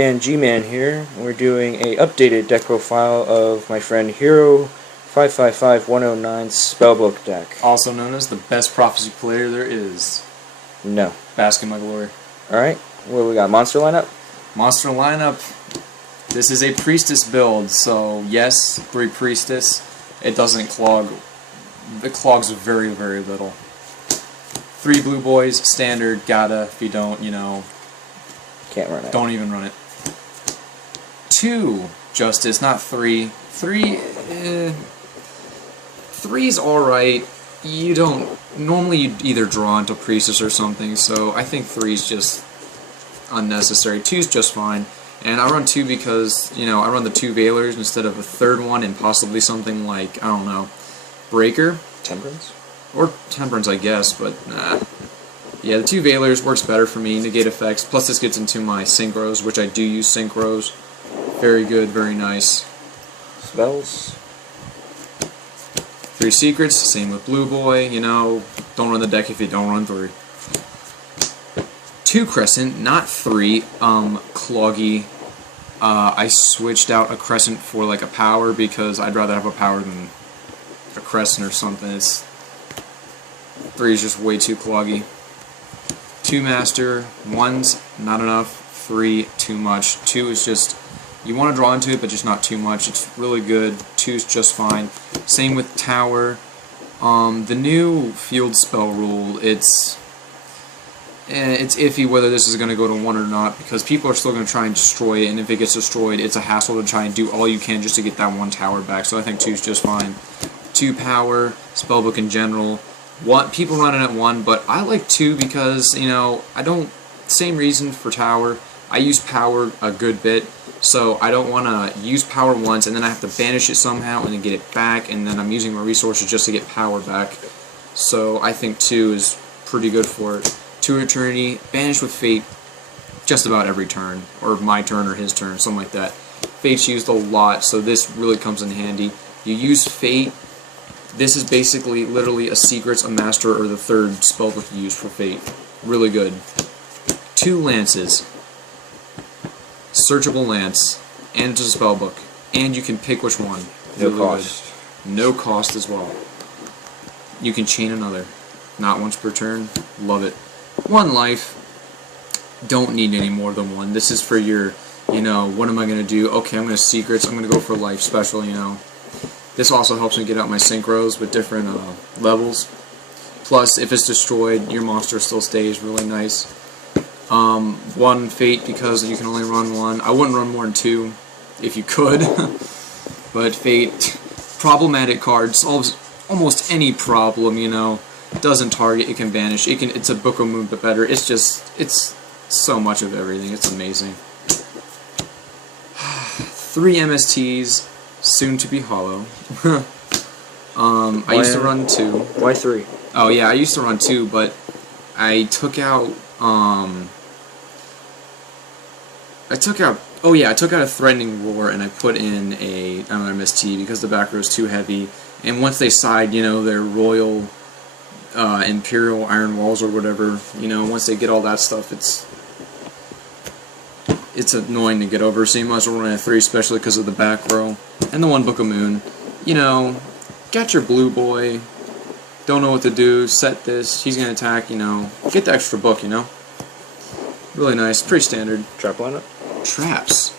And G-Man here. We're doing a updated deck profile of my friend Hero 555109's Spellbook Deck. Also known as the best prophecy player there is. No. Bask in my glory. Alright, what we got? Monster lineup? Monster lineup. This is a priestess build, so yes, 3 priestess. It doesn't clog. It clogs very, very little. 3 blue boys, standard, gotta. If you don't, you know, can't run it. Don't even run it. 2 justice, not 3. 3's alright. You don't normally you'd either draw into priestess or something, so I think 3's just unnecessary. 2's just fine. And I run 2 because, you know, I run the 2 Veilers instead of a 3rd one and possibly something like, I don't know, Breaker? Temperance? Or Temperance, I guess, but nah. Yeah, the 2 Veilers works better for me, negate effects, plus this gets into my synchros, which I do use synchros. Very good, very nice. Spells? 3 secrets, same with Blue Boy, you know, don't run the deck if you don't run 3. 2 Crescent, not 3, Cloggy. I switched out a Crescent for like a power because I'd rather have a power than a Crescent or something. 3 is just way too cloggy. 2 Master, 1's not enough, 3 too much. 2 is just, you want to draw into it, but just not too much. It's really good. 2's just fine. Same with Tower. The new field spell rule, it's iffy whether this is going to go to 1 or not, because people are still going to try and destroy it, and if it gets destroyed, it's a hassle to try and do all you can just to get that 1 tower back, so I think 2's just fine. 2 power, spellbook in general. People run it at 1, but I like 2 because, you know, same reason for tower. I use power a good bit, so I don't want to use power once and then I have to banish it somehow and then get it back, and then I'm using my resources just to get power back. So I think 2 is pretty good for it. 2 Eternity, banish with Fate just about every turn, or my turn or his turn, something like that. Fate's used a lot, so this really comes in handy. You use Fate. This is basically literally a Secrets, a Master, or the 3rd spellbook you use for Fate. Really good. 2 Lances. Searchable Lance, and it's a spellbook. And you can pick which one. No cost. Good. No cost as well. You can chain another. Not once per turn. Love it. 1 life. Don't need any more than 1. This is for your, you know, what am I going to do? Okay, I'm going to Secrets. I'm going to go for life special, you know. This also helps me get out my synchros with different levels. Plus, if it's destroyed, your monster still stays. Really nice. 1 Fate because you can only run 1. I wouldn't run more than 2 if you could. But Fate, problematic card, solves almost any problem, you know. Doesn't target, it can banish, it's a Book of Moon but better. It's so much of everything. It's amazing. 3 MSTs, soon to be hollow. I used to run 2. Why 3? Oh yeah, I used to run 2, but I took out I took out a Threatening Roar and I put in another MST because the back row is too heavy. And once they side, you know, their Royal Imperial Iron Walls or whatever, you know, once they get all that stuff, it's annoying to get over, so you might as well run a 3, especially because of the back row. And the 1 Book of Moon. You know, got your blue boy, don't know what to do, set this, he's going to attack, you know, get the extra book, you know. Really nice, pretty standard. Trap lineup? Traps.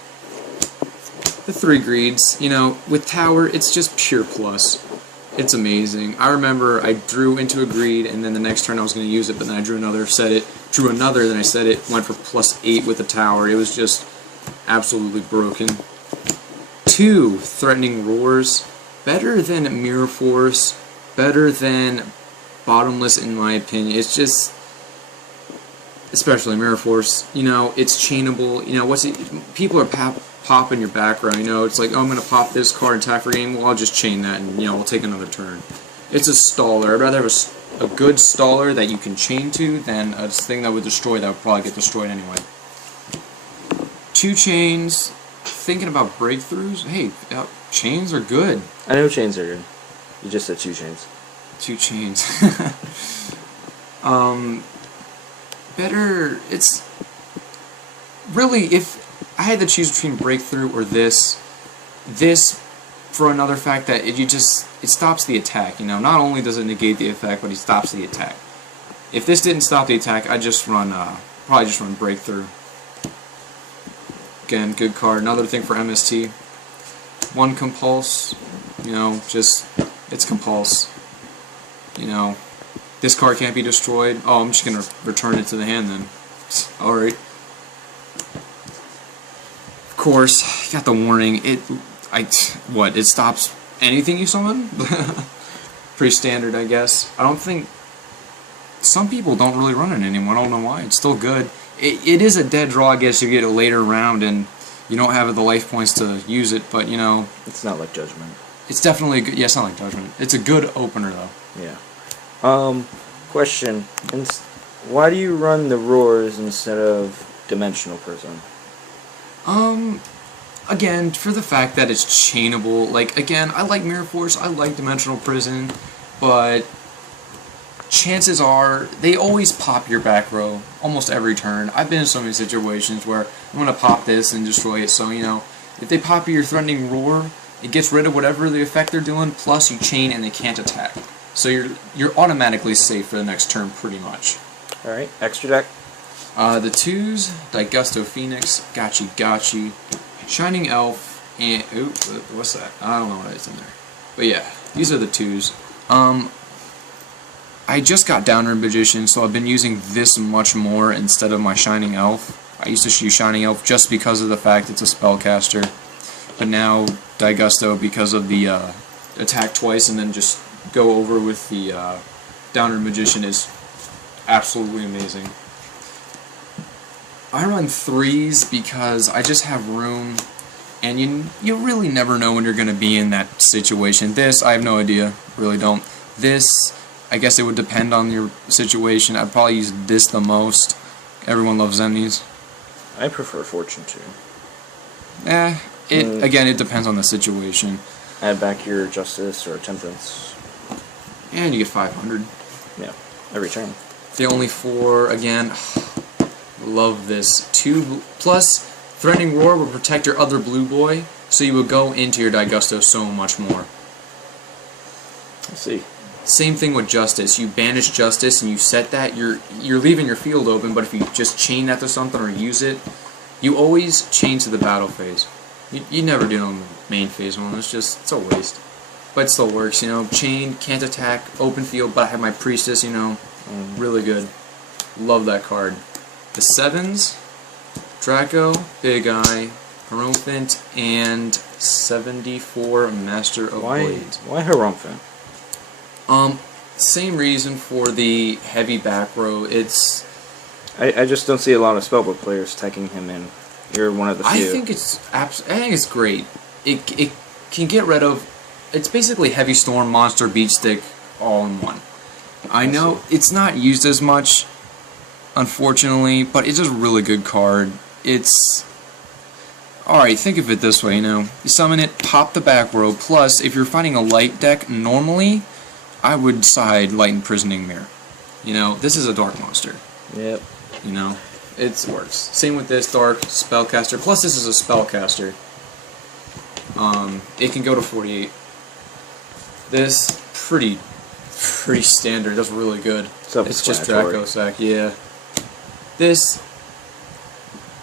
The 3 greeds, you know, with Tower, it's just pure plus. It's amazing. I remember I drew into a greed, and then the next turn I was going to use it, but then I drew another, set it, drew another, then I set it, went for +8 with the Tower. It was just absolutely broken. 2 Threatening Roars. Better than Mirror Force. Better than Bottomless, in my opinion. It's just, especially Mirror Force, you know, it's chainable. You know, people are popping your background, you know, it's like, oh, I'm going to pop this card and attack for game, well, I'll just chain that and, you know, we'll take another turn. It's a staller. I'd rather have a good staller that you can chain to than a thing that would destroy that would probably get destroyed anyway. 2 chains, thinking about breakthroughs, hey, chains are good. I know chains are good. You just said 2 chains. 2 chains. Better, it's really, if I had to choose between Breakthrough or this for another fact that it stops the attack. You know, not only does it negate the effect, but it stops the attack. If this didn't stop the attack, I'd just run probably just run Breakthrough. Again, good card. Another thing for MST, 1 Compulse. You know, just it's Compulse. You know, this card can't be destroyed. Oh, I'm just gonna return it to the hand then. All right. Of course, got the warning. It stops anything you summon? Pretty standard, I guess. I don't think... Some people don't really run it anymore. I don't know why. It's still good. It is a dead draw, I guess, if you get a later round and you don't have the life points to use it, but, you know... It's not like Judgment. It's definitely a good... Yeah, it's not like Judgment. It's a good opener, though. Yeah. Question. Why do you run the Roars instead of Dimensional Prism? Again, for the fact that it's chainable, like, again, I like Mirror Force, I like Dimensional Prison, but chances are they always pop your back row almost every turn. I've been in so many situations where I'm going to pop this and destroy it, so, you know, if they pop your Threatening Roar, it gets rid of whatever the effect they're doing, plus you chain and they can't attack. So you're automatically safe for the next turn, pretty much. Alright, extra deck. The 2s, Digusto Phoenix, Gotchi, Shining Elf, and... Ooh, what's that? I don't know what is in there. But yeah, these are the 2s. I just got Downward Magician, so I've been using this much more instead of my Shining Elf. I used to use Shining Elf just because of the fact it's a spellcaster. But now, Digusto, because of the attack twice and then just go over with the Downward Magician, is absolutely amazing. I run 3s because I just have room, and you really never know when you're going to be in that situation. This, I have no idea, really don't. This, I guess it would depend on your situation. I'd probably use this the most. Everyone loves Zemnies. I prefer Fortune 2. Again, it depends on the situation. Add back your Justice or Temperance. And you get 500. Yeah, every turn. The only 4, again... Love this. 2 plus Threatening Roar will protect your other blue boy, so you will go into your Digusto so much more. Let's see. Same thing with Justice. You banish Justice and you set that, you're leaving your field open, but if you just chain that to something or use it, you always chain to the battle phase. You never do it on the main phase one. It's a waste. But it still works, you know. Chain, can't attack, open field, but I have my Priestess, you know. Really good. Love that card. The 7s, Draco, Big Eye, Hierophant, and 74 Master of Blades. Why Hierophant? Same reason for the heavy back row. It's... I just don't see a lot of Spellbook players taking him in. You're one of the few. I think it's great. It can get rid of... It's basically Heavy Storm, Monster, Beach Stick, all in one. I know it's not used as much, unfortunately, but it's just a really good card. It's... Alright, think of it this way, you know. You summon it, pop the back row, plus, if you're fighting a light deck, normally, I would side Light Imprisoning Mirror. You know, this is a dark monster. Yep. You know, it works. Same with this, dark, spellcaster, plus this is a spellcaster. It can go to 48. This, pretty standard, that's really good. It's just Draco Sack, yeah. This,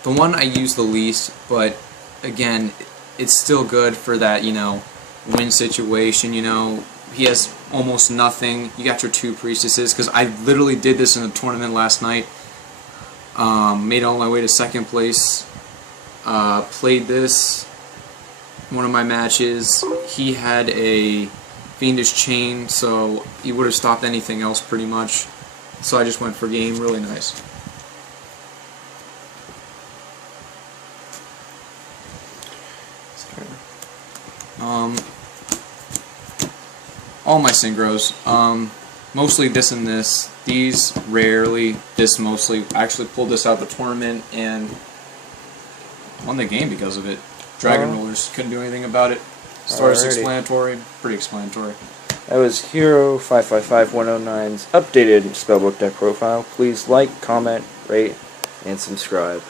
the one I use the least, but again, it's still good for that, you know, win situation, you know. He has almost nothing. You got your 2 priestesses, because I literally did this in a tournament last night. Made it all my way to 2nd place. Played this, one of my matches. He had a Fiendish Chain, so he would have stopped anything else pretty much. So I just went for game, really nice. All my synchros, mostly this and this. These rarely, this mostly. I actually pulled this out of the tournament and won the game because of it. Dragon Rollers, couldn't do anything about it. Stars explanatory, pretty explanatory. That was Hero 555109's updated Spellbook Deck profile. Please like, comment, rate, and subscribe.